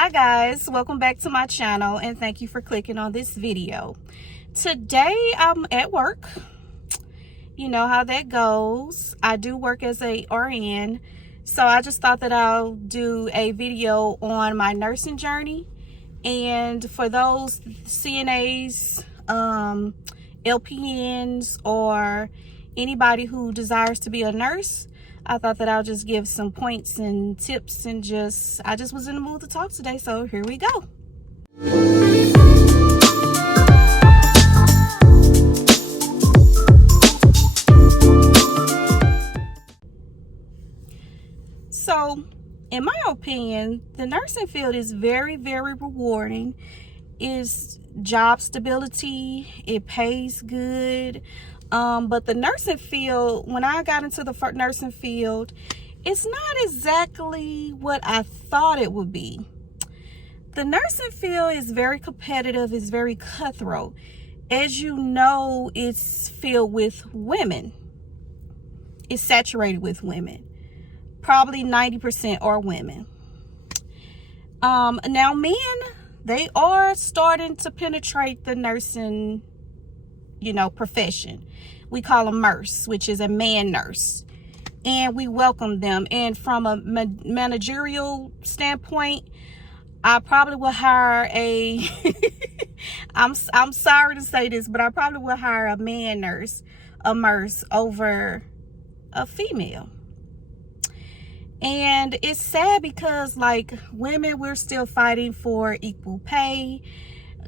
Hi guys, welcome back to my channel and thank you for clicking on this video. Today I'm at work. You know how that goes. I do work as a RN, so I just thought that I'll do a video on my nursing journey. And for those CNAs, LPNs, or anybody who desires to be a nurse, I thought that I'll just give some points and tips and I just was in the mood to talk today, so here we go. So, in my opinion, the nursing field is very, very rewarding. It's job stability, it pays good. But the nursing field, when I got into the nursing field, it's not exactly what I thought it would be. The nursing field is very competitive, it's very cutthroat. As you know, it's filled with women. It's saturated with women. Probably 90% are women. Now men, they are starting to penetrate the nursing, profession. We call them nurse, which is a man nurse, and we welcome them. And from a managerial standpoint, I probably will hire a I'm sorry to say this, but I probably will hire a man nurse, a nurse, over a female. And it's sad because, like, women, we're still fighting for equal pay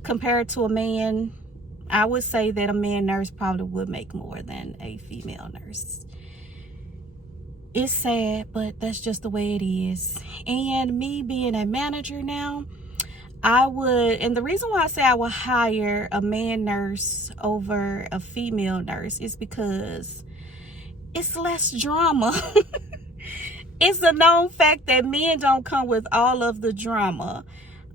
compared to a man. I would say that a man nurse probably would make more than a female nurse. It's sad, but that's just the way it is. And me being a manager now, and the reason why I say I would hire a man nurse over a female nurse is because it's less drama. It's a known fact that men don't come with all of the drama.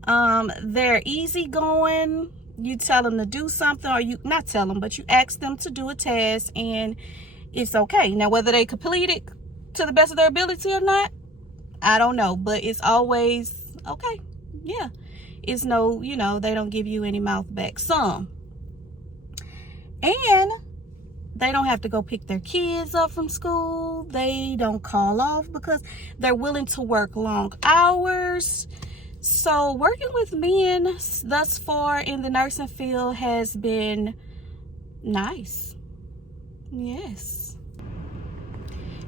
They're easygoing. You tell them to do something, or you not tell them, but you ask them to do a task, and it's okay. Now, whether they complete it to the best of their ability or not, I don't know, but it's always okay. Yeah, it's no, they don't give you any mouth back. Some, and they don't have to go pick their kids up from school. They don't call off because they're willing to work long hours. So working with men thus far in the nursing field has been nice. Yes.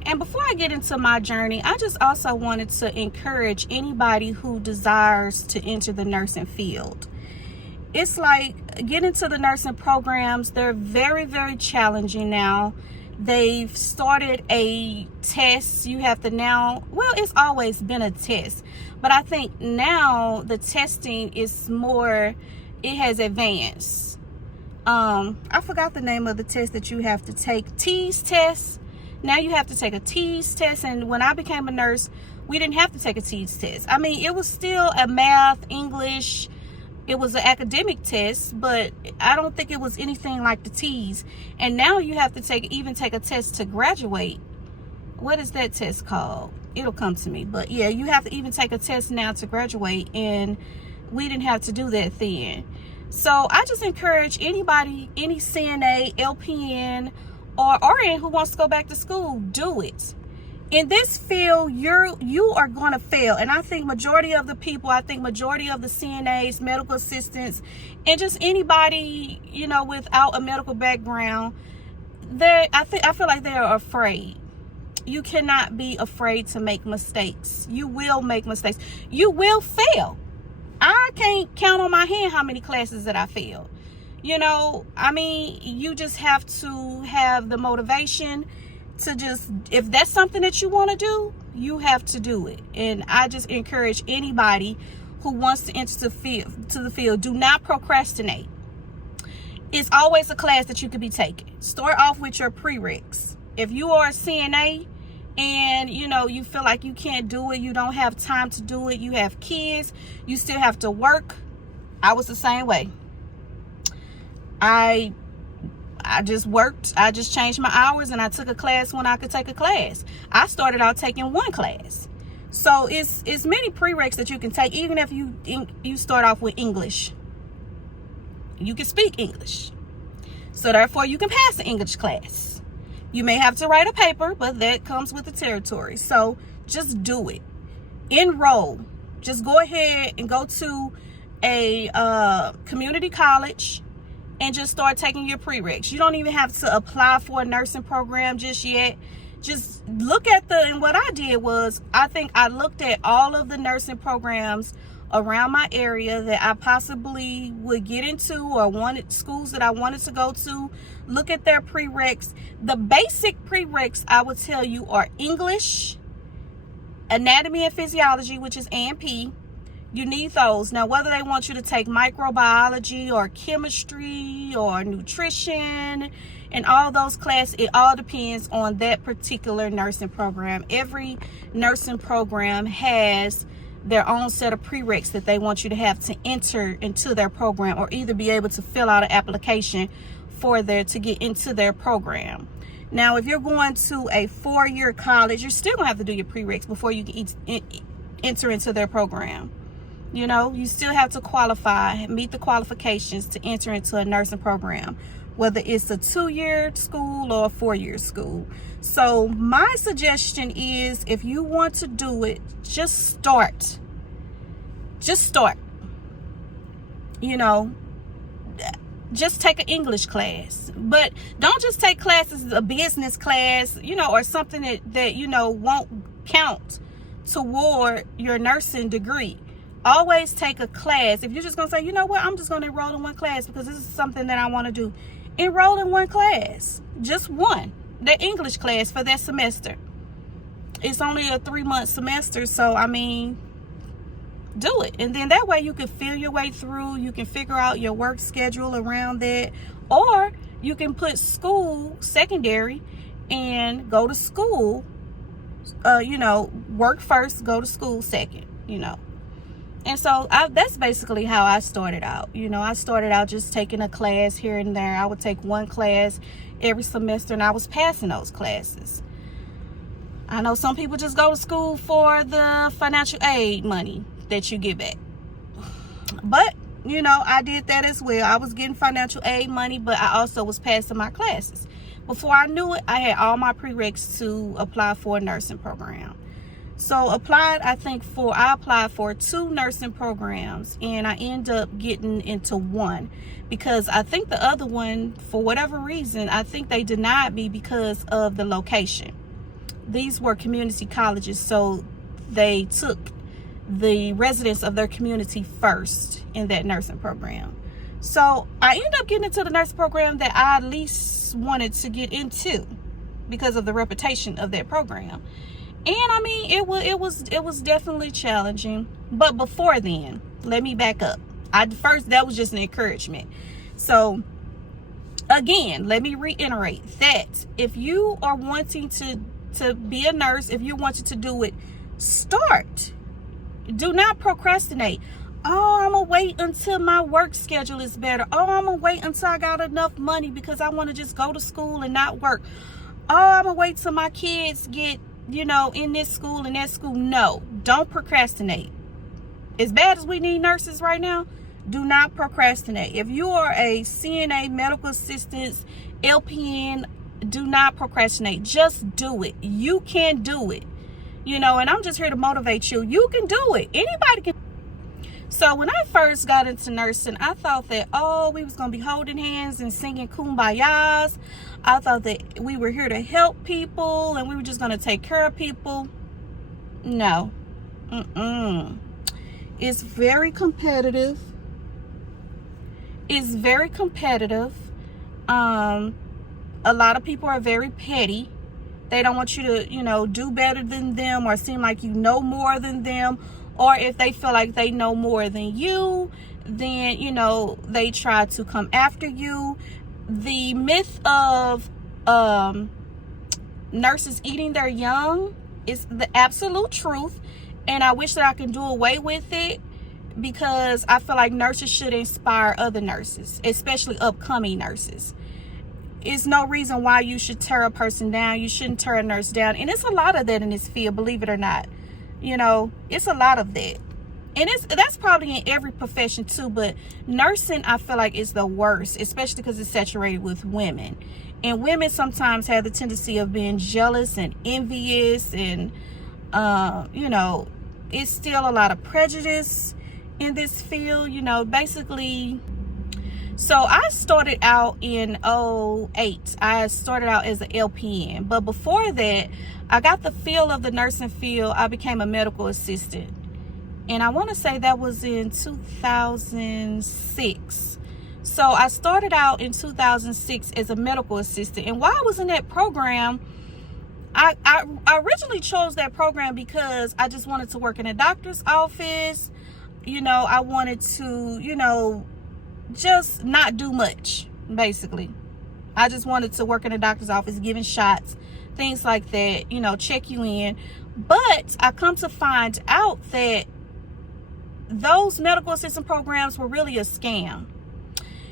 And before I get into my journey, I just also wanted to encourage anybody who desires to enter the nursing field. It's like getting to the nursing programs. They're very, very challenging now. They've started a test. You have to now, well, it's always been a test, but I think now the testing is more, it has advanced. I forgot the name of the test that you have to take. TEAS test. Now you have to take a TEAS test. And when I became a nurse, we didn't have to take a TEAS test. I mean, it was still a math, English, it was an academic test, but I don't think it was anything like the TEAS. And now you have to even take a test to graduate. What is that test called? It'll come to me. But yeah, you have to even take a test now to graduate, and we didn't have to do that then. So I just encourage anybody, any CNA, LPN, or RN who wants to go back to school, do it. In this field, you are going to fail. And I think majority of the CNAs, medical assistants, and just anybody, without a medical background, I feel like they are afraid. You cannot be afraid to make mistakes. You will make mistakes. You will fail. I can't count on my hand how many classes that I failed. You just have to have the motivation to if that's something that you want to do, you have to do it. And I just encourage anybody who wants to enter the field, do not procrastinate. It's always a class that you could be taking. Start off with your prereqs. If you are a CNA and you feel like you can't do it, you don't have time to do it, you have kids, you still have to work. I was the same way. I just worked. I just changed my hours, and I took a class when I could take a class. I started out taking one class. So it's many prereqs that you can take. Even if you start off with English, you can speak English, so therefore you can pass the English class. You may have to write a paper, but that comes with the territory. So just do it. Enroll. Just go ahead and go to a community college and just start taking your prereqs. You don't even have to apply for a nursing program just yet. Just look at and what I did was, I think I looked at all of the nursing programs around my area that I possibly would get into, or schools that I wanted to go to. Look at their prereqs. The basic prereqs I would tell you are English, anatomy and physiology, which is A&P. You need those. Now, whether they want you to take microbiology or chemistry or nutrition and all those classes, it all depends on that particular nursing program. Every nursing program has their own set of prereqs that they want you to have to enter into their program, or either be able to fill out an application to get into their program. Now, if you're going to a 4-year college, you're still gonna have to do your prereqs before you can enter into their program. You know, you still have to qualify, meet the qualifications to enter into a nursing program, whether it's a 2-year school or a 4-year school. So my suggestion is, if you want to do it, just start. You know, just take an English class, but don't just take classes, a business class, you know, or something that you know won't count toward your nursing degree. Always take a class. If you're just gonna say, you know what, I'm just gonna enroll in one class because this is something that I want to do, enroll in one class, just one, the English class for that semester. It's only a 3-month semester, so I mean, do it. And then that way you can feel your way through. You can figure out your work schedule around that, or you can put school secondary and go to school, you know, work first, go to school second, you know. And so that's basically how I started out. You know, I started out just taking a class here and there. I would take one class every semester, and I was passing those classes. I know some people just go to school for the financial aid money that you get back. But, you know, I did that as well. I was getting financial aid money, but I also was passing my classes. Before I knew it, I had all my prereqs to apply for a nursing program. So I applied for 2 nursing programs, and I ended up getting into one because I think the other one, for whatever reason, I think they denied me because of the location. These were community colleges, so they took the residents of their community first in that nursing program. So I ended up getting into the nursing program that I at least wanted to get into because of the reputation of that program. And I mean, it was definitely challenging. But before then, let me back up. That was just an encouragement. So again, let me reiterate that if you are wanting to be a nurse, if you're wanting to do it, start. Do not procrastinate. Oh, I'm gonna wait until my work schedule is better. Oh, I'm gonna wait until I got enough money because I want to just go to school and not work. Oh, I'm gonna wait till my kids get, you know, in this school and that school. No, don't procrastinate. As bad as we need nurses right now, do not procrastinate. If you are a CNA, medical assistant, LPN, do not procrastinate. Just do it. You can do it. You know, and I'm just here to motivate you. You can do it. Anybody can. So when I first got into nursing, I thought that, we was going to be holding hands and singing kumbayas. I thought that we were here to help people and we were just going to take care of people. No. It's very competitive. It's very competitive. A lot of people are very petty. They don't want you to, you know, do better than them or seem like you know more than them. Or if they feel like they know more than you, then, you know, they try to come after you. The myth of nurses eating their young is the absolute truth. And I wish that I could do away with it, because I feel like nurses should inspire other nurses, especially upcoming nurses. It's no reason why you should tear a person down. You shouldn't tear a nurse down. And it's a lot of that in this field, believe it or not. You know, it's a lot of that. And that's probably in every profession too, but nursing, I feel like, is the worst, especially because it's saturated with women. And women sometimes have the tendency of being jealous and envious, and you know, it's still a lot of prejudice in this field, you know, basically. So I started out in 2008. I started out as an LPN, but before that, I got the feel of the nursing field. I became a medical assistant, and I want to say that was in 2006. So I started out in 2006 as a medical assistant, and while I was in that program, I originally chose that program because I just wanted to work in a doctor's office. You know, I wanted to, you know, just not do much, basically. I just wanted to work in a doctor's office, giving shots, things like that, you know, check you in. But I come to find out that those medical assistant programs were really a scam.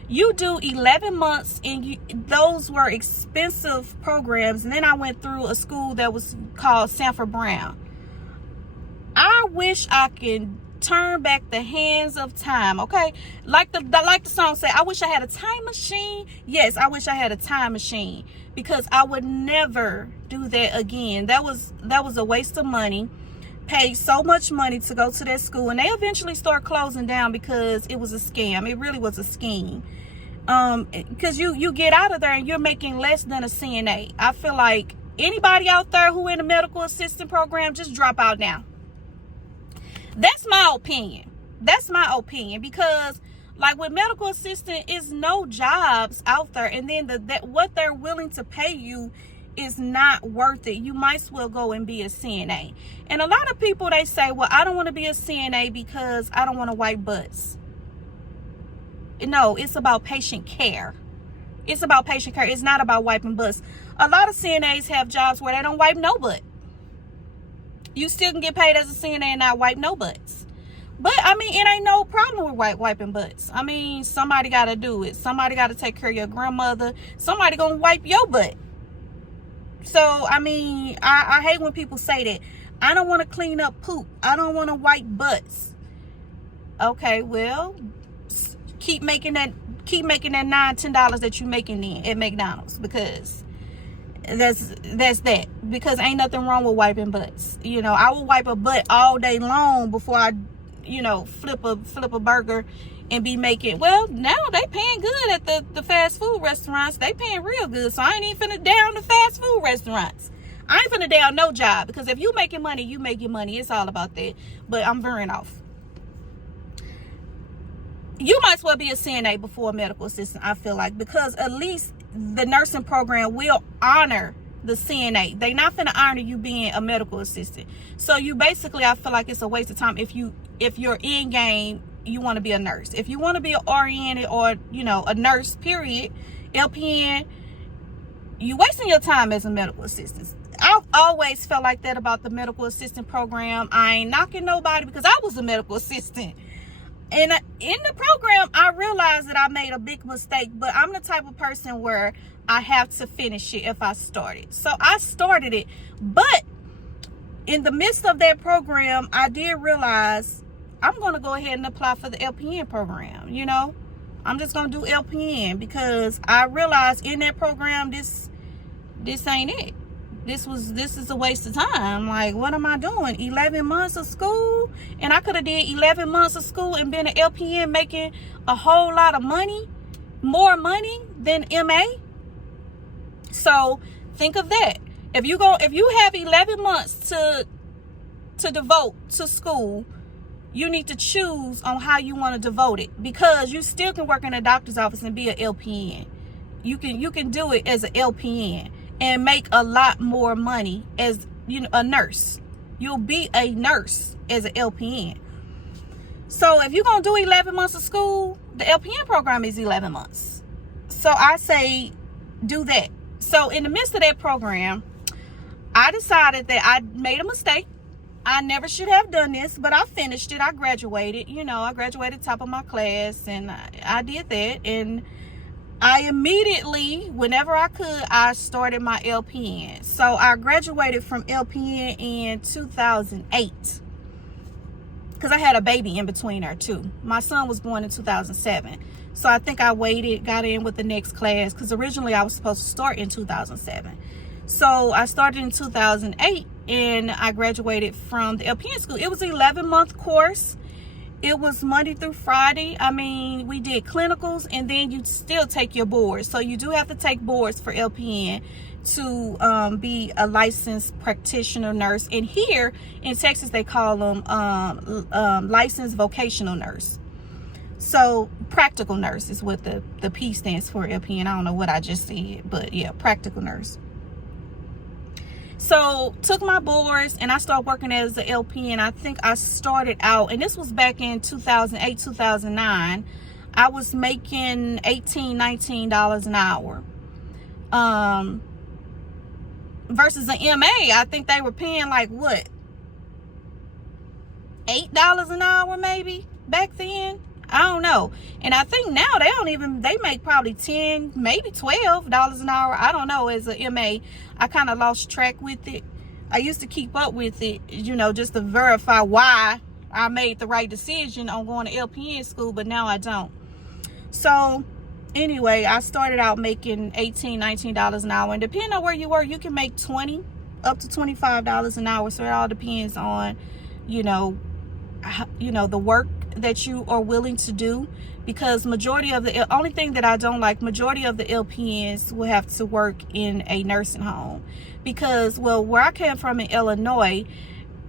You do 11 months, and those were expensive programs. And then I went through a school that was called Sanford Brown. I wish I could turn back the hands of time, okay? Like the song say, I wish I had a time machine. Yes, I wish I had a time machine, because I would never do that again. That was a waste of money. Paid so much money to go to that school, and they eventually started closing down because it was a scam. It really was a scheme. Because you get out of there and you're making less than a CNA. I feel like anybody out there who in a medical assistant program, just drop out now. That's my opinion. That's my opinion, because like with medical assistant, is no jobs out there, and then what they're willing to pay you is not worth it. You might as well go and be a CNA. And a lot of people, they say, well, I don't want to be a CNA because I don't want to wipe butts. No, it's about patient care. It's about patient care. It's not about wiping butts. A lot of CNAs have jobs where they don't wipe no butt. You still can get paid as a CNA and not wipe no butts. But, I mean, it ain't no problem with wiping butts. I mean, somebody got to do it. Somebody got to take care of your grandmother. Somebody going to wipe your butt. So, I mean, I hate when people say that. I don't want to clean up poop. I don't want to wipe butts. Okay, well, keep making that $9-10 that you making then at McDonald's, because that's that. Because ain't nothing wrong with wiping butts. You know, I will wipe a butt all day long before I, you know, flip a burger and be making. Well, now they paying good at the fast food restaurants. They paying real good. So I ain't even finna down the fast food restaurants. I ain't finna down no job, because if you making money, you making money. It's all about that. But I'm veering off. You might as well be a CNA before a medical assistant, I feel like, because at least the nursing program will honor the CNA. They not finna honor you being a medical assistant. So you basically, I feel like it's a waste of time if you're in game, you want to be a nurse. If you want to be an RN or, you know, a nurse, period, LPN, you wasting your time as a medical assistant. I've always felt like that about the medical assistant program. I ain't knocking nobody, because I was a medical assistant. And in the program, I realized that I made a big mistake, but I'm the type of person where I have to finish it if I start it. So I started it, but in the midst of that program, I did realize I'm going to go ahead and apply for the LPN program. You know, I'm just going to do LPN, because I realized in that program, this ain't it. This is a waste of time. Like, what am I doing? 11 months of school? And I could have did 11 months of school and been an LPN, making a whole lot of money, more money than MA. So think of that. If you have 11 months to devote to school, you need to choose on how you want to devote it, because you still can work in a doctor's office and be an LPN. You can do it as an LPN and make a lot more money as, you know, a nurse. You'll be a nurse as an LPN. So if you're going to do 11 months of school, the LPN program is 11 months. So I say do that. So in the midst of that program, I decided that I made a mistake. I never should have done this, but I finished it. I graduated. You know, I graduated top of my class, and I did that. And I immediately, whenever I could, I started my LPN. So I graduated from LPN in 2008 because I had a baby in between there too. My son was born in 2007. So I think I waited, got in with the next class, because originally I was supposed to start in 2007. So I started in 2008 and I graduated from the LPN school. It was an 11-month course. It was Monday through Friday. I mean, we did clinicals, and then you still take your boards. So you do have to take boards for LPN to be a licensed practitioner nurse. And here in Texas, they call them licensed vocational nurse. So practical nurse is what the P stands for, LPN. I don't know what I just said, but yeah, practical nurse. So took my boards and I started working as an LPN. I think I started out, and this was back in 2008, 2009. I was making $18, $19 an hour. Versus an MA, I think they were paying like what? $8 an hour maybe back then. I don't know. And I think now they make probably 10, maybe $12 an hour. I don't know. As a MA, I kind of lost track with it. I used to keep up with it, you know, just to verify why I made the right decision on going to LPN school, but now I don't. So anyway, I started out making $18, $19 an hour. And depending on where you were, you can make $20 up to $25 an hour. So it all depends on, you know, the work that you are willing to do, because majority of the only thing that I don't like, majority of the LPNs will have to work in a nursing home, because, well, where I came from in Illinois,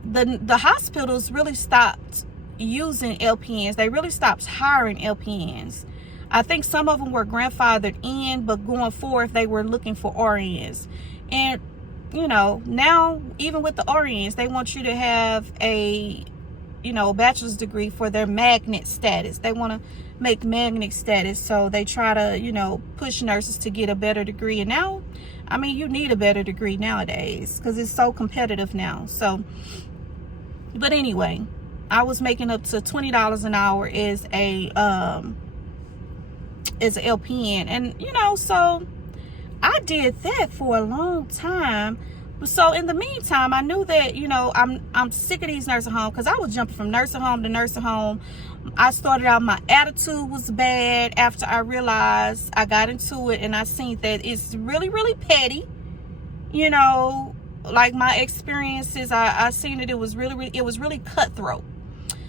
the hospitals really stopped using LPNs. They really stopped hiring LPNs. I think some of them were grandfathered in, but going forward they were looking for RNs. And you know, now even with the RNs, they want you to have a bachelor's degree for their magnet status. They want to make magnet status, so they try to, push nurses to get a better degree. And now, I mean, you need a better degree nowadays because it's so competitive now. So, but anyway, I was making up to $20 an hour as an LPN, and so I did that for a long time. So in the meantime, I knew that, I'm sick of these nursing homes, because I was jumping from nursing home to nursing home. I started out, my attitude was bad. After I realized, I got into it and I seen that it's really, really petty. Like my experiences, I seen that it was really cutthroat.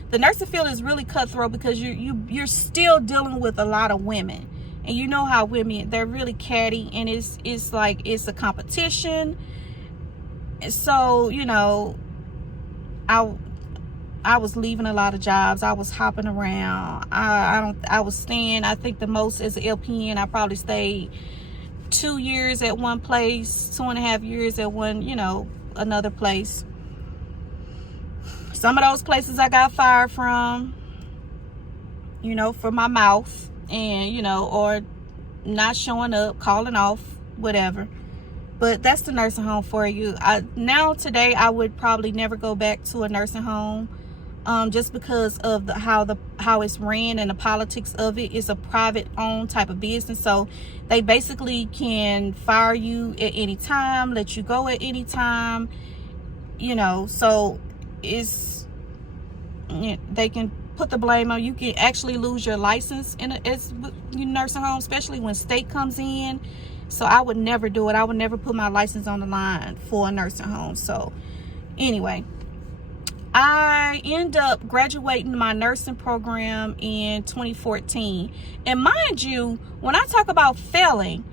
The nursing field is really cutthroat because you're still dealing with a lot of women. And you know how women, they're really catty, and it's like it's a competition. So, I was leaving a lot of jobs. I was hopping around. I was staying, I think the most as an LPN, I probably stayed 2 years at one place, 2.5 years at one, another place. Some of those places I got fired from, for my mouth and, or not showing up, calling off, whatever. But that's the nursing home for you. Now today, I would probably never go back to a nursing home, just because of how it's ran and the politics of it. It's a private owned type of business, so they basically can fire you at any time, let you go at any time. So they can put the blame on you. Can actually lose your license in a nursing home, especially when state comes in. So I would never do it. I would never put my license on the line for a nursing home. So anyway, I end up graduating my nursing program in 2014. And mind you, when I talk about failing,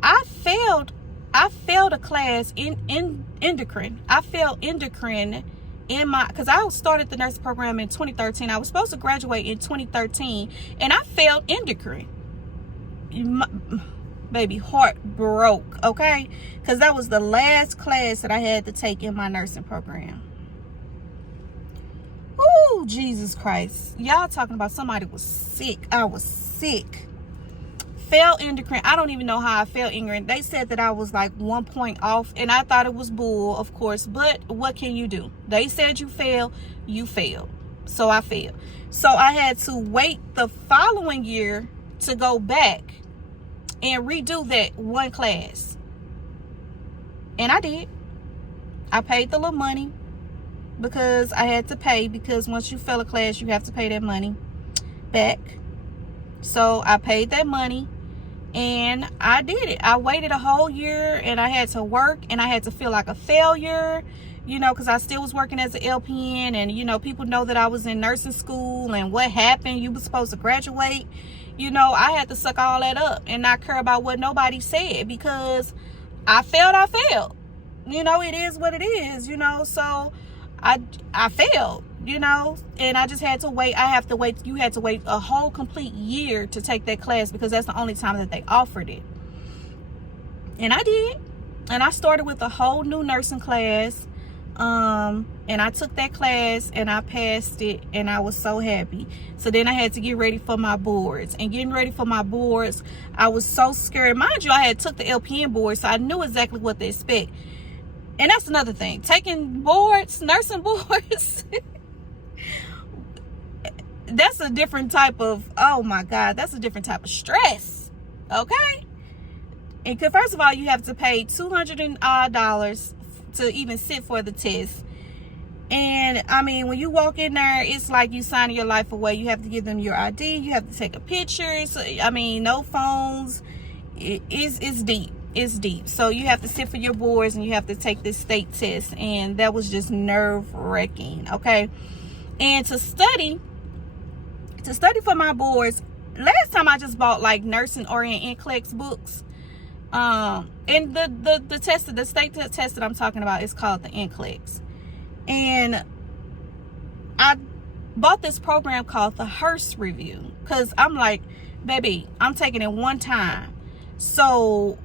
I failed a class in endocrine. I failed endocrine because I started the nursing program in 2013. I was supposed to graduate in 2013, and I failed endocrine. Baby, heart broke, okay? Because that was the last class that I had to take in my nursing program. Ooh, Jesus Christ. Y'all talking about somebody was sick. I was sick. Failed endocrine. I don't even know how I failed endocrine. They said that I was like 1 point off, and I thought it was bull, of course. But what can you do? They said you failed. You failed. So I failed. So I had to wait the following year to go back and redo that one class. And I did. I paid the little money because I had to pay, because once you fail a class, you have to pay that money back. So I paid that money and I did it. I waited a whole year and I had to work and I had to feel like a failure, you know, because I still was working as an LPN, and, you know, people know that I was in nursing school and what happened. You were supposed to graduate. You know, I had to suck all that up and not care about what nobody said, because I failed. You know, it is what it is, you know. So I failed, you know, and I just had to wait. You had to wait a whole complete year to take that class, because that's the only time that they offered it. And I did. And I started with a whole new nursing class. And I took that class and I passed it, and I was so happy. So then I had to get ready for my boards, and getting ready for my boards, I was so scared. Mind you, I had took the LPN board, so I knew exactly what to expect. And that's another thing, taking boards, nursing boards, that's a different type of, oh my God, that's a different type of stress. Okay. And first of all, you have to pay $200 to even sit for the test. And I mean, when you walk in there, it's like you signing your life away. You have to give them your ID. You have to take a picture. So, I mean, no phones. It's deep. It's deep. So you have to sit for your boards and you have to take this state test. And that was just nerve-wracking. Okay. And to study for my boards, last time I just bought like nursing orient n-clex books. And the state test that I'm talking about is called the n-clex. And I bought this program called the Hearst Review, because I'm like, baby, I'm taking it one time. So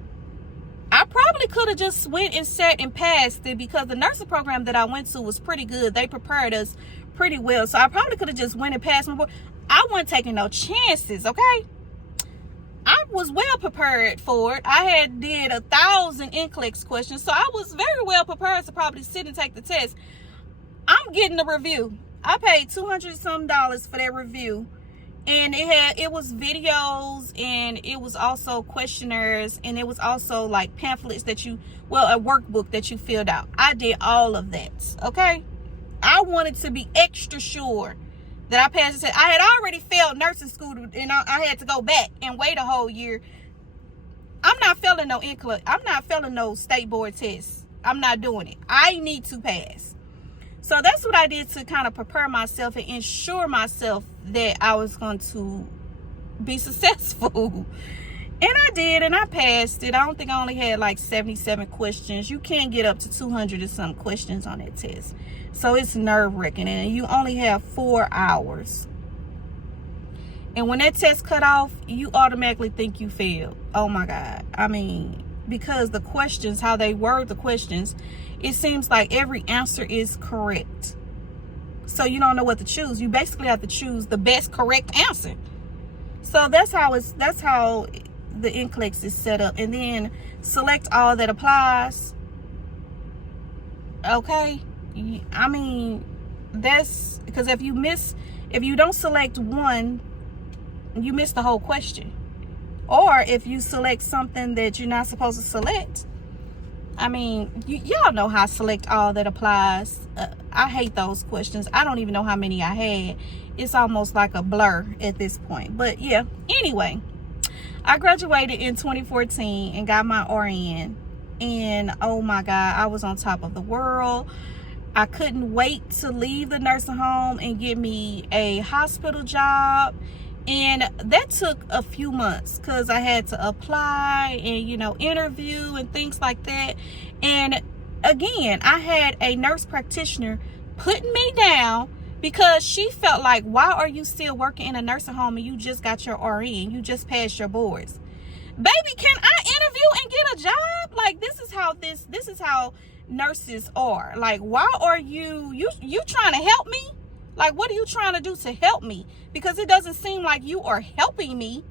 I probably could have just went and sat and passed it, because the nursing program that I went to was pretty good. They prepared us pretty well. So I probably could have just went and passed my board. I wasn't taking no chances, okay? I was well prepared for it. I had did 1,000 n-clex questions, so I was very well prepared to probably sit and take the test. I'm getting the review. I paid $200 some for that review, and it was videos, and it was also questionnaires, and it was also like pamphlets that a workbook that you filled out. I did all of that. Okay, I wanted to be extra sure that I passed the test. I had already failed nursing school, and I had to go back and wait a whole year. I'm not failing no n-clex. I'm not failing no state board tests. I'm not doing it. I need to pass. So that's what I did to kind of prepare myself and ensure myself that I was going to be successful. And I did, and I passed it. I don't think I only had like 77 questions. You can get up to 200 and some questions on that test. So it's nerve-wracking, and you only have 4 hours. And when that test cut off, you automatically think you failed. Oh my God. I mean, because the questions, how they word the questions, it seems like every answer is correct. So you don't know what to choose. You basically have to choose the best correct answer. So that's how the n-clex is set up. And then select all that applies. Okay. I mean, that's because if you don't select one, you miss the whole question. Or if you select something that you're not supposed to select, I mean, y'all know how select all that applies. I hate those questions. I don't even know how many I had. It's almost like a blur at this point. But yeah, anyway, I graduated in 2014 and got my RN. And oh my God, I was on top of the world. I couldn't wait to leave the nursing home and get me a hospital job. And that took a few months because I had to apply and, you know, interview and things like that. And again, I had a nurse practitioner putting me down because she felt like, why are you still working in a nursing home and you just got your RN? You just passed your boards. Baby, can I interview and get a job? Like, this is how nurses are. Like, why are you trying to help me? Like, what are you trying to do to help me? Because it doesn't seem like you are helping me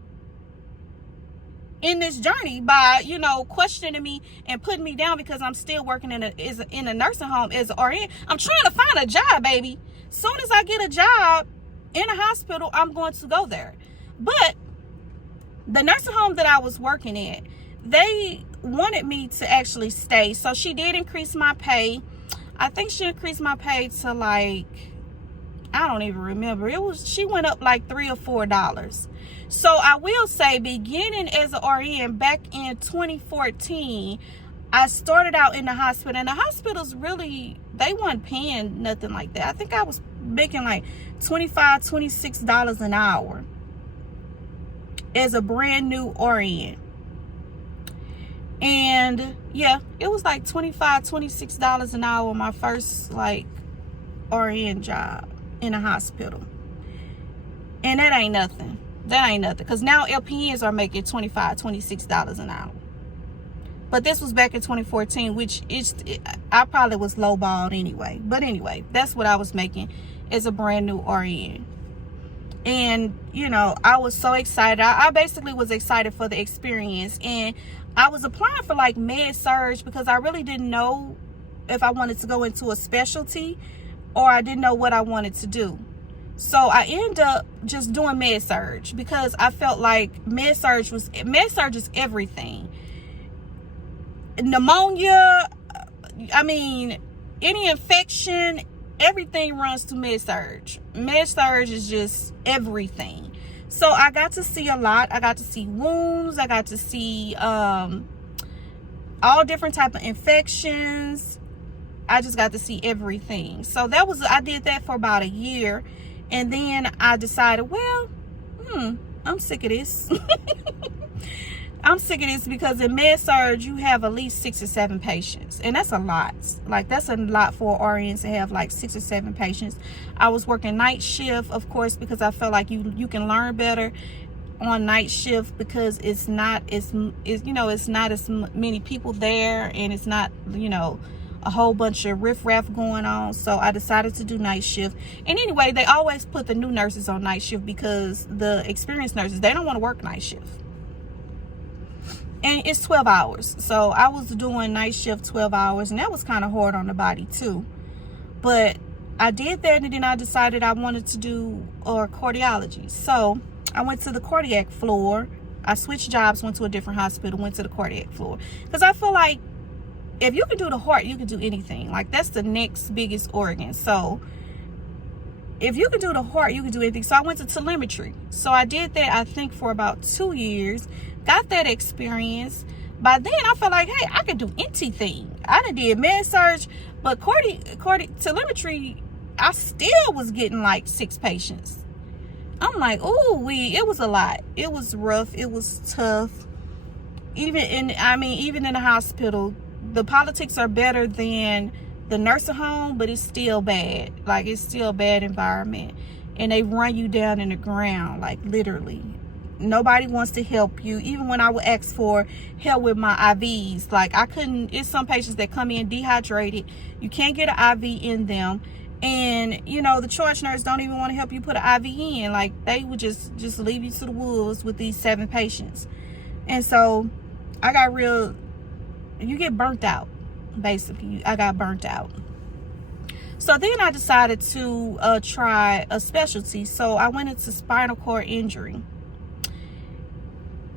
in this journey by, you know, questioning me and putting me down because I'm still working in a nursing home as an RN. I'm trying to find a job, baby. Soon as I get a job in a hospital, I'm going to go there. But the nursing home that I was working at, they wanted me to actually stay. So she did increase my pay. I think she increased my pay to like, I don't even remember. She went up like $3 or $4. So I will say, beginning as an RN back in 2014, I started out in the hospital, and the hospitals really, they weren't paying nothing like that. I think I was making like $25, $26 an hour as a brand new RN. And yeah, it was like $25, $26 an hour, my first like RN job in a hospital. And that ain't nothing. That ain't nothing. Because now LPNs are making $25, $26 an hour. But this was back in 2014, which I probably was lowballed anyway. But anyway, that's what I was making as a brand new RN. And, you know, I was so excited. I basically was excited for the experience. And I was applying for like med surge because I really didn't know if I wanted to go into a specialty, or I didn't know what I wanted to do. So I ended up just doing med surge because I felt like med surge is everything. Pneumonia, I mean, any infection, everything runs through med surge. Med surge is just everything. So I got to see a lot. I got to see wounds. I got to see all different type of infections. I just got to see everything. So I did that for about a year. And then I decided, well, I'm sick of this. I'm sick of this because in med surge, you have at least 6 or 7 patients. And that's a lot. Like, that's a lot for RNs to have like 6 or 7 patients. I was working night shift, of course, because I felt like you can learn better on night shift because it's not as many people there, and it's not, a whole bunch of riffraff going on. So I decided to do night shift. And anyway, they always put the new nurses on night shift because the experienced nurses, they don't want to work night shift. And it's 12 hours. So I was doing night shift 12 hours, and that was kind of hard on the body too. But I did that, and then I decided I wanted to do cardiology. So I went to the cardiac floor. I switched jobs, went to a different hospital, went to the cardiac floor. Because I feel like if you can do the heart, you can do anything. Like, that's the next biggest organ. So if you can do the heart, you can do anything. So I went to telemetry. So I did that, I think, for about 2 years. Got that experience. By then, I felt like, hey, I could do anything. I done did med surge, but telemetry, I still was getting like 6 patients. I'm like, ooh, it was a lot. It was rough. It was tough. Even in the hospital, the politics are better than the nursing home, but it's still bad. Like, it's still a bad environment. And they run you down in the ground, like, literally. Nobody wants to help you. Even when I would ask for help with my IVs, like, I couldn't. It's some patients that come in dehydrated. You can't get an IV in them. And, the charge nurse don't even want to help you put an IV in. Like, they would just leave you to the wolves with these 7 patients. And so I got you get burnt out, basically. I got burnt out. So then I decided to try a specialty. So I went into spinal cord injury.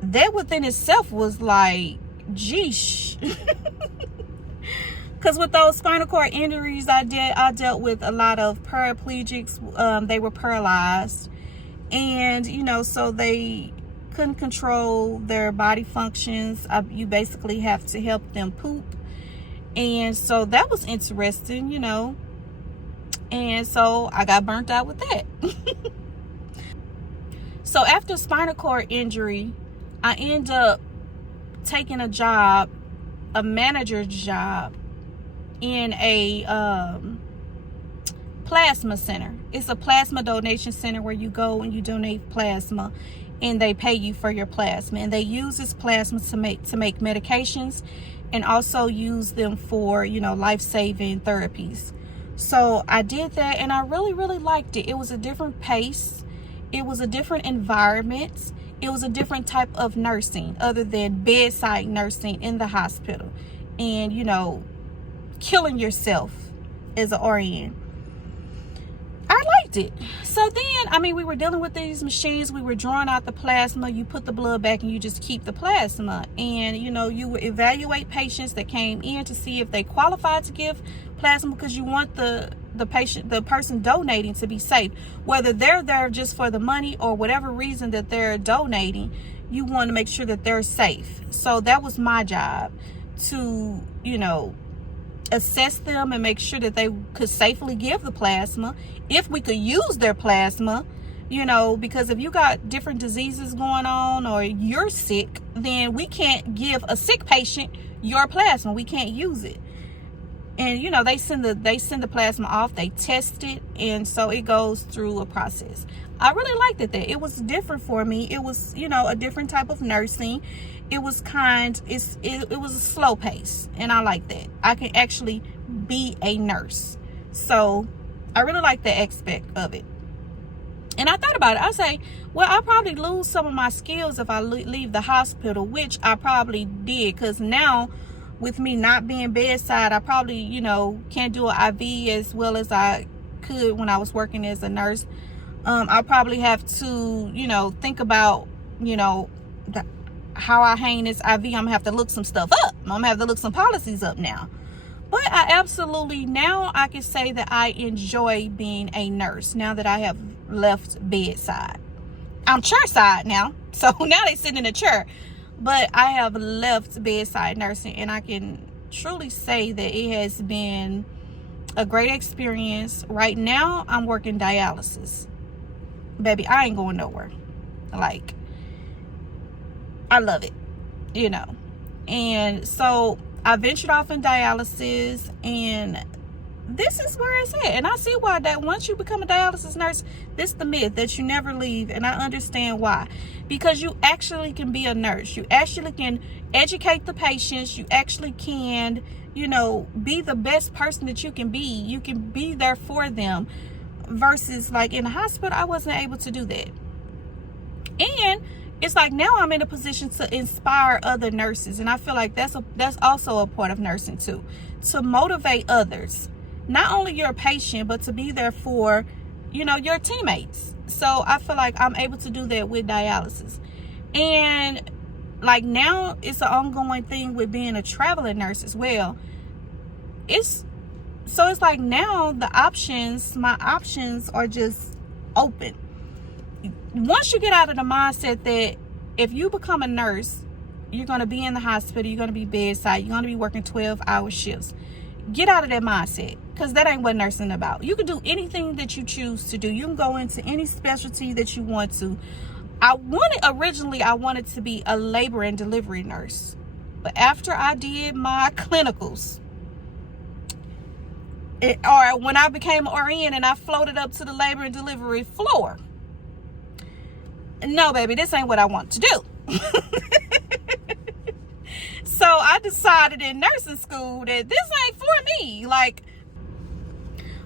That within itself was like, geesh. Because with those spinal cord injuries I dealt with a lot of paraplegics. They were paralyzed. And, so they couldn't control their body functions. You basically have to help them poop. And so that was interesting, And so I got burnt out with that. So after spinal cord injury, I ended up taking a manager's job in a plasma center. It's a plasma donation center where you go and you donate plasma, and they pay you for your plasma. And they use this plasma to make medications, and also use them for, life-saving therapies. So I did that, and I really, really liked it. It was a different pace. It was a different environment. It was a different type of nursing other than bedside nursing in the hospital. And, killing yourself as an RN. I liked it. So then, I mean, we were dealing with these machines. We were drawing out the plasma. You put the blood back and you just keep the plasma. And, you know, you would evaluate patients that came in to see if they qualified to give plasma, because you want the person donating to be safe. Whether they're there just for the money or whatever reason that they're donating, you want to make sure that they're safe. So that was my job, to, you know, assess them and make sure that they could safely give the plasma, if we could use their plasma, you know, because if you got different diseases going on or you're sick, then we can't give a sick patient your plasma. We can't use it. And, you know, they send the plasma off, they test it, and so it goes through a process. I really liked it there. It was different for me. It was, you know, a different type of nursing. It was it was a slow pace, and I like that. I can actually be a nurse. So I really like that aspect of it. And I thought about it. I say, well, I'll probably lose some of my skills if I leave the hospital, which I probably did, because now with me not being bedside, I probably, you know, can't do an IV as well as I could when I was working as a nurse. I'll probably have to, you know, think about, you know, how I hang this IV. I'm gonna have to look some stuff up. I'm gonna have to look some policies up now. But I absolutely, now I can say that I enjoy being a nurse now that I have left bedside. I'm chairside now, so now they sit in a chair. But I have left bedside nursing, and I can truly say that it has been a great experience. Right now, I'm working dialysis. Baby, I ain't going nowhere. Like, I love it, you know. And so I ventured off in dialysis, and this is where it's at. And I see why that once you become a dialysis nurse, this is the myth that you never leave. And I understand why. Because you actually can be a nurse. You actually can educate the patients. You actually can, you know, be the best person that you can be. You can be there for them. Versus like in the hospital, I wasn't able to do that. And it's like now I'm in a position to inspire other nurses. And I feel like that's also a part of nursing too. To motivate others. Not only your patient, but to be there for, you know, your teammates. So I feel like I'm able to do that with dialysis. And like now it's an ongoing thing with being a traveling nurse as well. It's like now my options are just open. Once you get out of the mindset that if you become a nurse, you're going to be in the hospital, you're going to be bedside, you're going to be working 12-hour shifts. Get out of that mindset, because that ain't what nursing about. You can do anything that you choose to do. You can go into any specialty that you want to. Originally I wanted to be a labor and delivery nurse. But after I did my clinicals, or when I became an RN and I floated up to the labor and delivery floor, no, baby, this ain't what I want to do. So I decided in nursing school that this ain't for me, like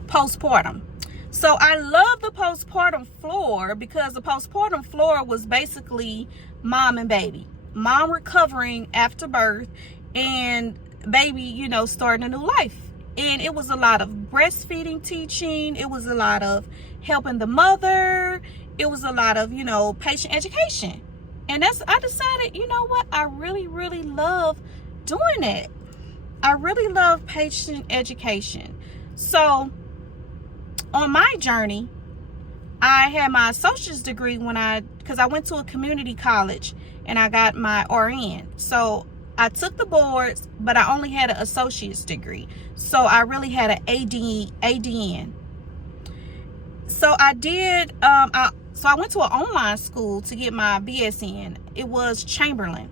postpartum. So I love the postpartum floor, because the postpartum floor was basically mom and baby. Mom recovering after birth, and baby, you know, starting a new life. And it was a lot of breastfeeding teaching. It was a lot of helping the mother. It was a lot of, you know, patient education. And I decided, you know what? I really, really love doing that. I really love patient education. So on my journey, I had my associate's degree because I went to a community college and I got my RN. So I took the boards, but I only had an associate's degree. So I really had an ADN. So I did, so I went to an online school to get my BSN. It was Chamberlain.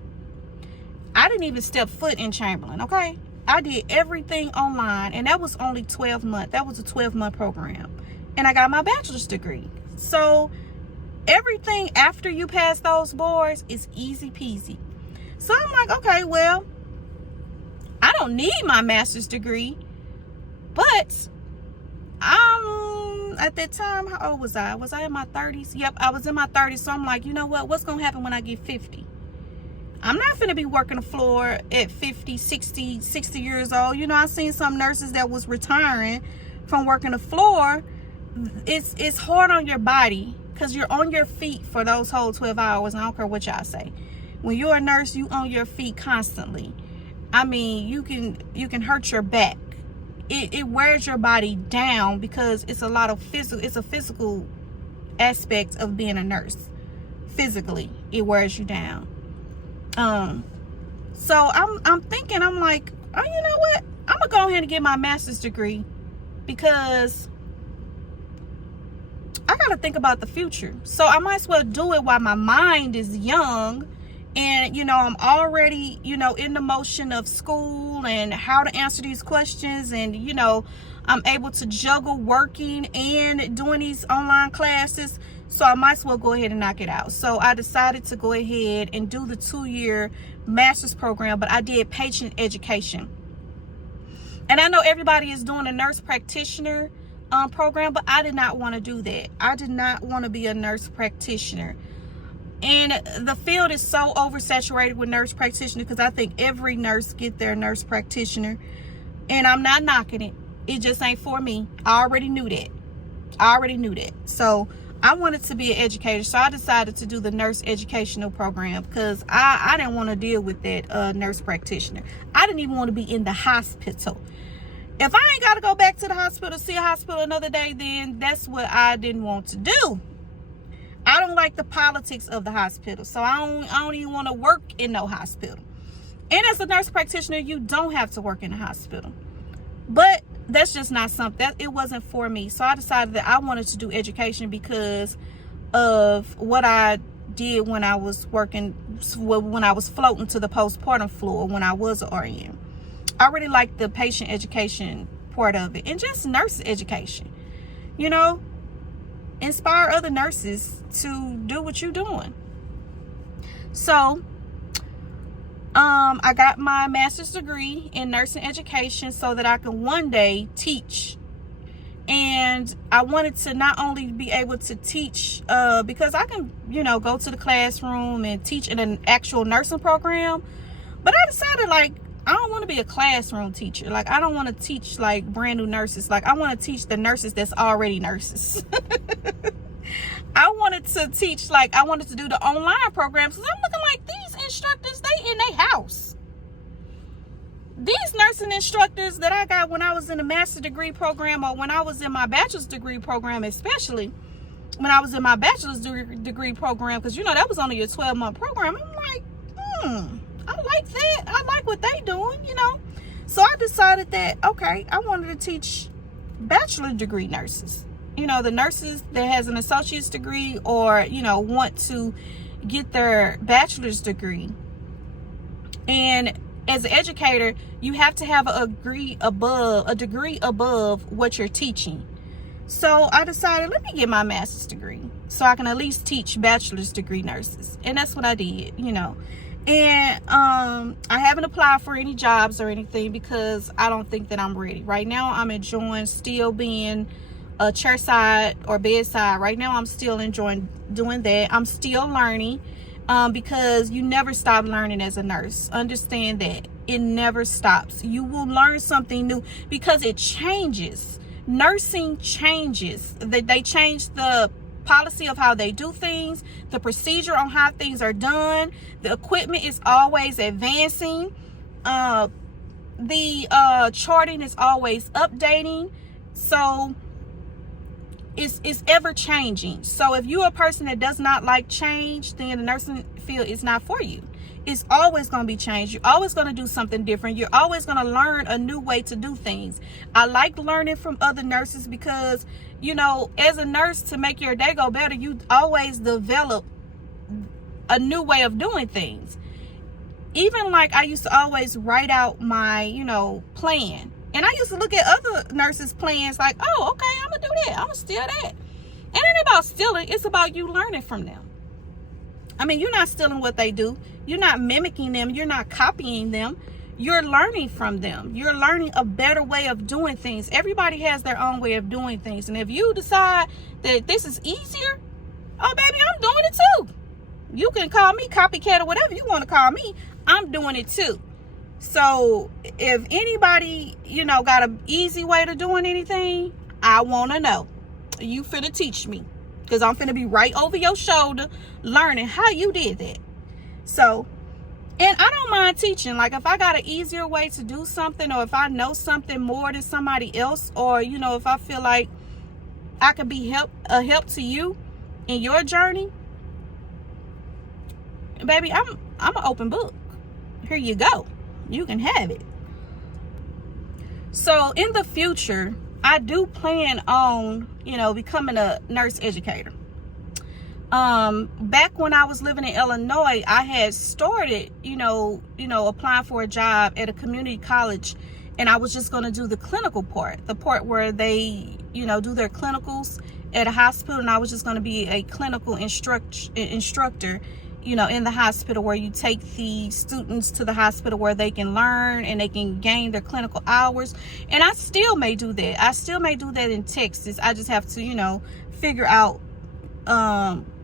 I didn't even step foot in Chamberlain, okay? I did everything online, and that was only 12 months. That was a 12-month program. And I got my bachelor's degree. So everything after you pass those boards is easy peasy. So I'm like, okay, well, I don't need my master's degree, but at that time, how old was I? Was I in my 30s? Yep, I was in my 30s. So I'm like, you know what? What's going to happen when I get 50? I'm not going to be working the floor at 50, 60 years old. You know, I seen some nurses that was retiring from working the floor it's hard on your body because you're on your feet for those whole 12 hours. I don't care what y'all say. When you're a nurse, you on your feet constantly. I mean, you can hurt your back. It wears your body down because it's a lot of physical. It's a physical aspect of being a nurse. Physically, it wears you down. So I'm thinking, I'm like, oh, you know what? I'm gonna go ahead and get my master's degree because I gotta think about the future. So I might as well do it while my mind is young. And, you know, I'm already, you know, in the motion of school and how to answer these questions. And, you know, I'm able to juggle working and doing these online classes. So I might as well go ahead and knock it out. So I decided to go ahead and do the 2-year master's program, but I did patient education. And I know everybody is doing a nurse practitioner program, but I did not want to do that. I did not want to be a nurse practitioner. And the field is so oversaturated with nurse practitioners because I think every nurse get their nurse practitioner. And I'm not knocking it. It just ain't for me. I already knew that. So I wanted to be an educator. So I decided to do the nurse educational program because I didn't want to deal with that nurse practitioner. I didn't even want to be in the hospital. If I ain't got to go back to the hospital, see a hospital another day, then that's what I didn't want to do. I don't like the politics of the hospital. So I don't even want to work in no hospital. And as a nurse practitioner, you don't have to work in a hospital. But that's just not something, it wasn't for me. So I decided that I wanted to do education because of what I did when I was working, when I was floating to the postpartum floor when I was an RN. I really liked the patient education part of it and just nurse education. You know, inspire other nurses to do what you're doing. So I got my master's degree in nursing education so that I can one day teach. And I wanted to not only be able to teach because I can, you know, go to the classroom and teach in an actual nursing program, but I decided, like, I don't want to be a classroom teacher. Like, I don't want to teach like brand new nurses. Like, I want to teach the nurses that's already nurses. I wanted to teach, like, I wanted to do the online programs because I'm looking like these instructors, they in their house. These nursing instructors that I got when I was in the master's degree program or when I was in my bachelor's degree program, especially when I was in my bachelor's degree program, because, you know, that was only a 12-month program. I'm like, I like that. I like what they doing, you know. So I decided that, okay, I wanted to teach bachelor degree nurses. You know, the nurses that has an associate's degree or, you know, want to get their bachelor's degree. And as an educator, you have to have a degree above what you're teaching. So I decided, let me get my master's degree so I can at least teach bachelor's degree nurses. And that's what I did, you know. And I haven't applied for any jobs or anything because I don't think that I'm ready. Right now, I'm enjoying still being a chairside or bedside. Right now, I'm still enjoying doing that. I'm still learning because you never stop learning as a nurse. Understand that. It never stops. You will learn something new because it changes. Nursing changes. They change the policy of how they do things, the procedure on how things are done. The equipment is always advancing. The charting is always updating. So it's ever changing. So if you're a person that does not like change, then the nursing field is not for you. It's always going to be changed. You're always going to do something different. You're always going to learn a new way to do things. I like learning from other nurses because, you know, as a nurse, to make your day go better, you always develop a new way of doing things. Even like I used to always write out my, you know, plan. And I used to look at other nurses' plans like, oh, okay, I'm going to do that. I'm going to steal that. And it ain't about stealing. It's about you learning from them. I mean, you're not stealing what they do. You're not mimicking them. You're not copying them. You're learning from them. You're learning a better way of doing things. Everybody has their own way of doing things. And if you decide that this is easier, oh, baby, I'm doing it too. You can call me copycat or whatever you want to call me. I'm doing it too. So if anybody, you know, got an easy way to doing anything, I want to know. You finna teach me, because I'm finna be right over your shoulder learning how you did that. So, and I don't mind teaching. Like, if I got an easier way to do something, or if I know something more than somebody else, or, you know, if I feel like I could be a help to you in your journey, baby, I'm an open book. Here you go. You can have it. So in the future, I do plan on, you know, becoming a nurse educator. Back when I was living in Illinois, I had started, you know, applying for a job at a community college, and I was just going to do the clinical part, the part where they, you know, do their clinicals at a hospital, and I was just going to be a clinical instructor, you know, in the hospital, where you take the students to the hospital where they can learn and they can gain their clinical hours. And I still may do that. I still may do that in Texas. I just have to, you know, figure out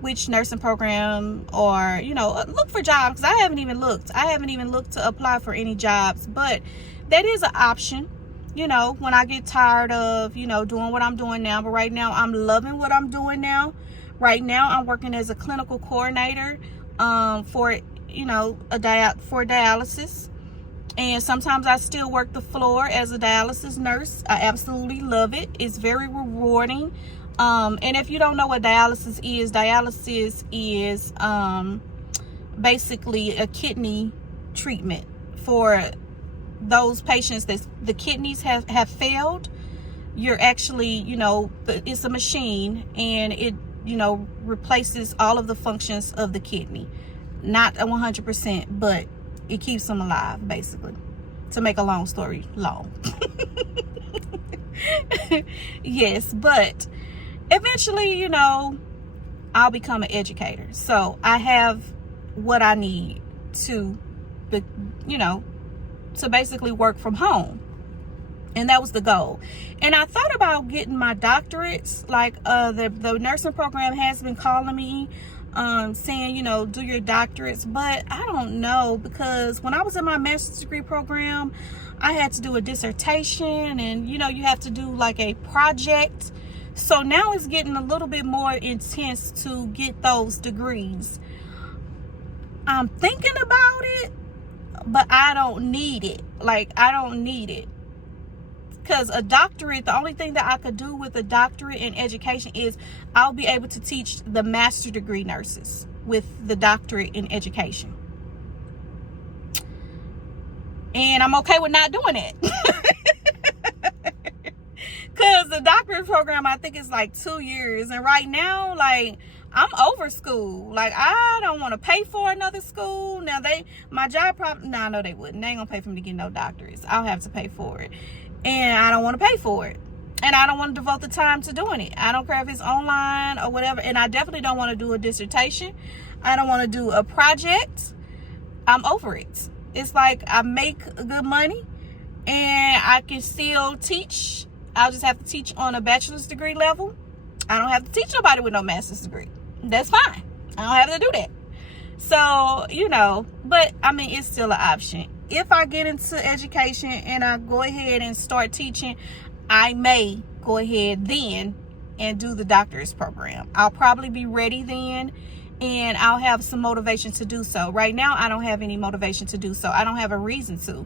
which nursing program, or, you know, look for jobs. I haven't even looked to apply for any jobs, but that is an option, you know, when I get tired of, you know, doing what I'm doing now. But right now I'm loving what I'm doing now. Right now I'm working as a clinical coordinator for, you know, for dialysis. And sometimes I still work the floor as a dialysis nurse. I absolutely love it. It's very rewarding. And if you don't know what dialysis is basically a kidney treatment for those patients that the kidneys have failed. You're actually, you know, it's a machine, and it, you know, replaces all of the functions of the kidney. Not 100%, but it keeps them alive, basically, to make a long story long. Yes, but eventually, you know, I'll become an educator. So I have what I need to, you know, to basically work from home. And that was the goal. And I thought about getting my doctorates. Like, the nursing program has been calling me, saying, you know, do your doctorates. But I don't know, because when I was in my master's degree program, I had to do a dissertation, and, you know, you have to do like a project. So now it's getting a little bit more intense to get those degrees. I'm thinking about it, but I don't need it. Like, I don't need it. Because a doctorate, the only thing that I could do with a doctorate in education is I'll be able to teach the master degree nurses with the doctorate in education. And I'm okay with not doing it. Because the doctorate program, I think, is like 2 years. And right now, like, I'm over school. Like, I don't want to pay for another school. Now, my job probably, no, I know they wouldn't. They ain't going to pay for me to get no doctorates. I'll have to pay for it. And I don't want to pay for it. And I don't want to devote the time to doing it. I don't care if it's online or whatever. And I definitely don't want to do a dissertation. I don't want to do a project. I'm over it. It's like I make good money and I can still teach. I'll just have to teach on a bachelor's degree level. I don't have to teach nobody with no master's degree. That's fine. I don't have to do that. So, you know, but I mean, it's still an option. If I get into education and I go ahead and start teaching, I may go ahead then and do the doctorate program. I'll probably be ready then, and I'll have some motivation to do so. Right now, I don't have any motivation to do so. I don't have a reason to.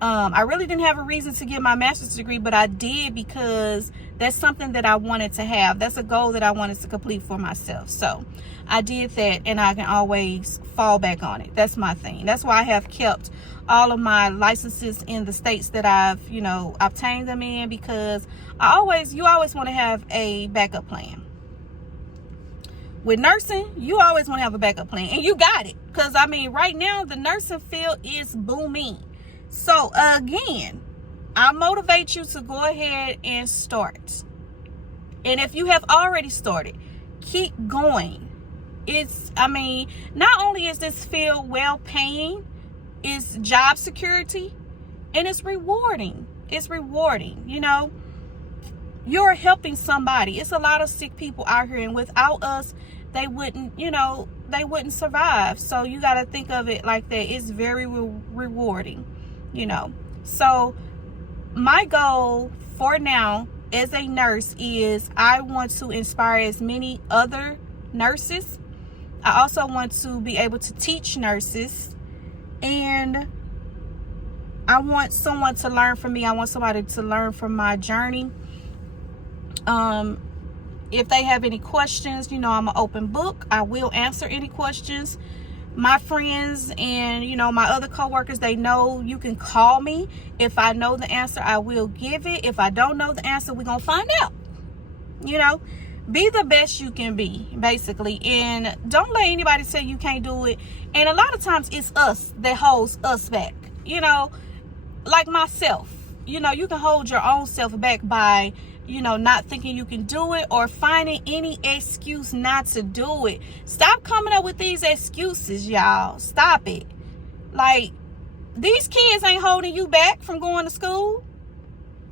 I really didn't have a reason to get my master's degree, but I did because that's something that I wanted to have. That's a goal that I wanted to complete for myself. So I did that, and I can always fall back on it. That's my thing. That's why I have kept all of my licenses in the states that I've, you know, obtained them in, because you always want to have a backup plan. With nursing, you always want to have a backup plan, and you got it. Because, I mean, right now, the nursing field is booming. So, again, I motivate you to go ahead and start. And if you have already started, keep going. Not only is this field well paying, it's job security, and it's rewarding. It's rewarding, you know. You're helping somebody. It's a lot of sick people out here, and without us, they wouldn't survive. So you got to think of it like that. It's very rewarding, you know. So my goal for now as a nurse is I want to inspire as many other nurses. I also want to be able to teach nurses, and I want someone to learn from me. I want somebody to learn from my journey. If they have any questions, you know, I'm an open book. I will answer any questions. My friends and, you know, my other coworkers, they know you can call me. If I know the answer, I will give it. If I don't know the answer, we're going to find out. You know, be the best you can be, basically. And don't let anybody say you can't do it. And a lot of times it's us that holds us back. You know, like myself. You know, you can hold your own self back by, you know, not thinking you can do it or finding any excuse not to do it. Stop coming up with these excuses, y'all. Stop it. Like, these kids ain't holding you back from going to school.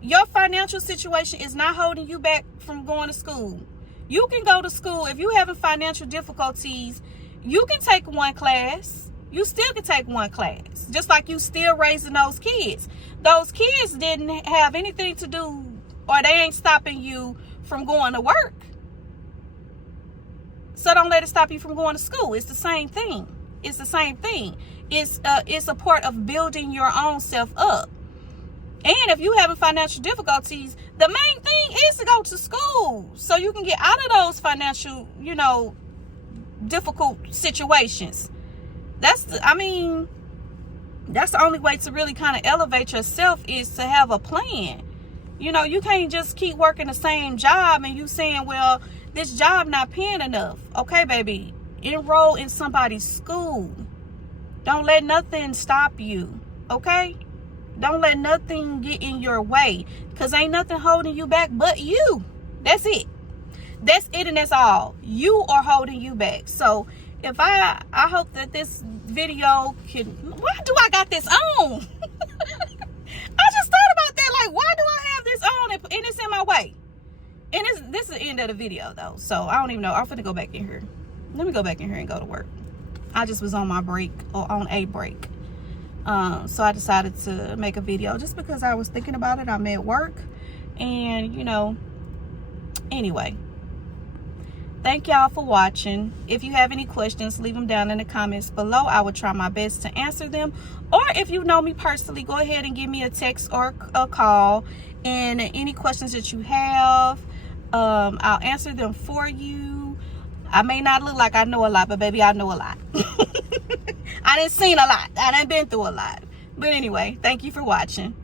Your financial situation is not holding you back from going to school. You can go to school. If you're having financial difficulties, you can take one class. You still can take one class. Just like you still raising those kids. Those kids didn't have anything to do, or they ain't stopping you from going to work. So don't let it stop you from going to school. It's the same thing. It's the same thing. It's a part of building your own self up. And if you having financial difficulties, the main thing is to go to school so you can get out of those financial, you know, difficult situations. That's the only way to really kind of elevate yourself, is to have a plan. You know, you can't just keep working the same job and you saying, well, this job not paying enough. Okay, baby, enroll in somebody's school. Don't let nothing stop you, okay? Don't let nothing get in your way, because ain't nothing holding you back but you. That's it. That's it, and that's all. You are holding you back. So if I hope that this video can... Why do I got this on? I just thought about that. Like, why do I have this on and it's in my way? And this is the end of the video, though. So I don't even know. I'm finna go back in here. Let me go back in here and go to work. I just was on my break, or on a break. So I decided to make a video just because I was thinking about it. I'm at work, and, you know, anyway. Thank y'all for watching. If you have any questions, leave them down in the comments below. I will try my best to answer them. Or if you know me personally, go ahead and give me a text or a call. And any questions that you have, I'll answer them for you. I may not look like I know a lot, but baby, I know a lot. I done seen a lot. I done been through a lot. But anyway, thank you for watching.